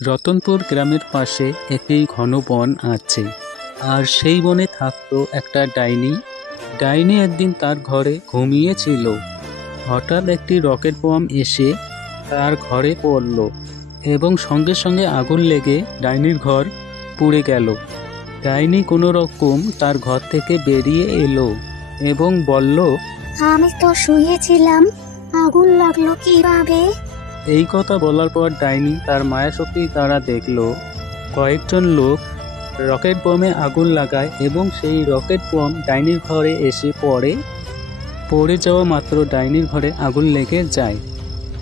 রতনপুর গ্রামের পাশে একটি ঘন বন আছে, আর সেই বনে থাকতো একটা ডাইনি। ডাইনি একদিন তার ঘরে ঘুমিয়েছিল। হঠাৎ একটি রকেট বোম এসে তার ঘরে পড়ল এবং সঙ্গে সঙ্গে আগুন লেগে ডাইনির ঘর পুড়ে গেল। ডাইনি কোনো রকম তার ঘর থেকে বেরিয়ে এলো এবং বলল, আমি তো শুয়েছিলাম, আগুন লাগলো কিভাবে? এই কথা বলার পর ডাইনি তার মায়াশক্তি দ্বারা দেখল কয়েকজন লোক রকেট বোমে আগুন লাগায় এবং সেই রকেট বোম ডাইনির ঘরে এসে পড়ে যাওয়া মাত্র ডাইনির ঘরে আগুন লেগে যায়।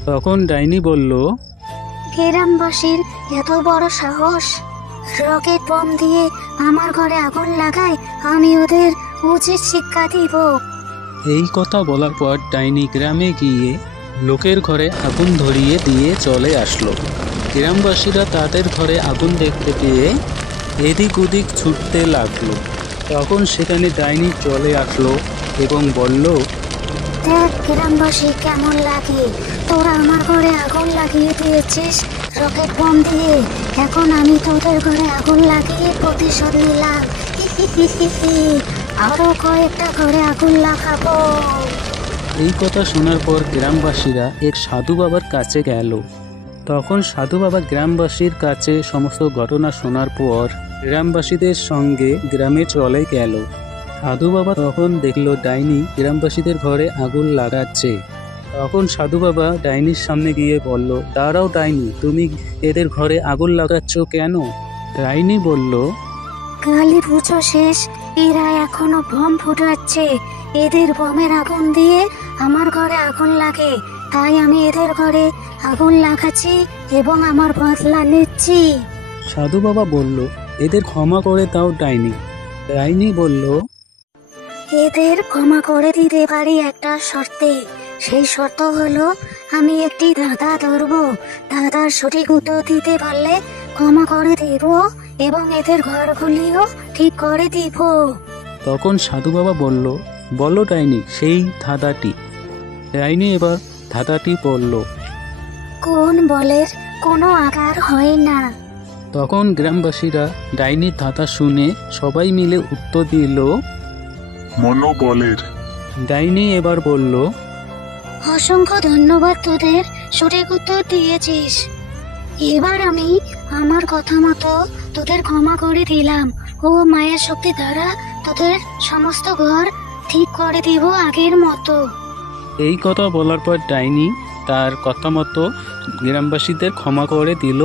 তখন ডাইনি বলল, গ্রামবাসীর এত বড় সাহস, রকেট বোম দিয়ে আমার ঘরে আগুন লাগায়, আমি ওদের উচিত শিক্ষা দিব। এই কথা বলার পর ডাইনি গ্রামে গিয়ে লোকের ঘরে আগুন ধরিয়ে দিয়ে চলে আসলো। গ্রামবাসীরা তাদের ঘরে আগুন দেখতে পেয়ে এদিক ওদিক ছুটতে লাগলো। তখন সেখানে ডাইনি চলে আসলো এবং বলল, দেখ গ্রামবাসী, কেমন লাগে, তোরা আমার ঘরে আগুন লাগিয়ে দিয়েছিস রকেট বোম দিয়ে। এখন আমি তোদের ঘরে আগুন লাগিয়ে প্রতিশোধ নিলাম। আরো কয়েকটা ঘরে আগুন লাগাবো। এই কথা শোনার পর গ্রামবাসীরা এক সাধু বাবার কাছে গেল। তখন সাধু বাবা গ্রামবাসীর কাছে সমস্ত ঘটনা শোনার পর গ্রামবাসীদের সঙ্গে গ্রামে চলে গেল। সাধু বাবা তখন দেখল ডাইনি গ্রামবাসীদের ঘরে আগুন লাগাচ্ছে। তখন সাধু বাবা ডাইনির সামনে গিয়ে বলল, দাঁড়াও ডাইনি, তুমি এদের ঘরে আগুন লাগাচ্ছ কেন? ডাইনি বলল, কালী পুজো শেষ, এরা এখনো বোম ফুটাচ্ছে। এদের বোমের আগুন দিয়ে আমার ঘরে আগুন লাগে, তাই আমি এদের ঘরে আগুন লাগাচ্ছি এবং আমার বদলা নিচ্ছি। সাধু বাবা বলল, এদের ক্ষমা করে দাও ডাইনি। ডাইনি বলল, এদের ক্ষমা করে দিতে পারি একটা শর্তে। সেই শর্ত হলো, আমি একটি ধাঁধা ধরবো, ধাঁধার সঠিক উত্তর দিতে পারলে ক্ষমা করে দেব এবং এদের ঘরগুলিও ঠিক করে দিব। তখন সাধু বাবা বলল, বলো ডাইনি সেই ধাঁধাটি। ডাইনি এবার ধাঁধাটি বলল, কোন বলের কোনো আকার হয় না? তখন গ্রামবাসীরা ডাইনির ধাঁধা শুনে সবাই মিলে উত্তর দিল, মনোবলের। ডাইনি এবার বলল, অসংখ্য ধন্যবাদ, তোদের সঠিক উত্তর দিয়েছিস। এবার আমি আমার কথা মতো তোদের ক্ষমা করে দিলাম ও মায়ের শক্তি দ্বারা তোদের সমস্ত ঘর ঠিক করে দিব আগের মতো। এই কথা বলার পর ডাইনি তার কথা মতো গ্রামবাসীদের ক্ষমা করে দিল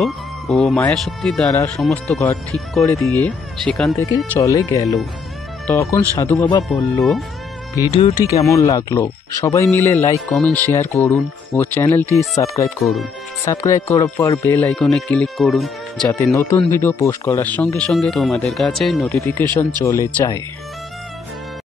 ও মায়াশক্তি দ্বারা সমস্ত ঘর ঠিক করে দিয়ে সেখান থেকে চলে গেল। তখন সাধু বাবা বলল, ভিডিওটি কেমন লাগলো সবাই মিলে লাইক, কমেন্ট, শেয়ার করুন ও চ্যানেলটি সাবস্ক্রাইব করুন। সাবস্ক্রাইব করার পর বেল আইকনে ক্লিক করুন যাতে নতুন ভিডিও পোস্ট করার সঙ্গে সঙ্গে তোমাদের কাছে নোটিফিকেশন চলে যায়।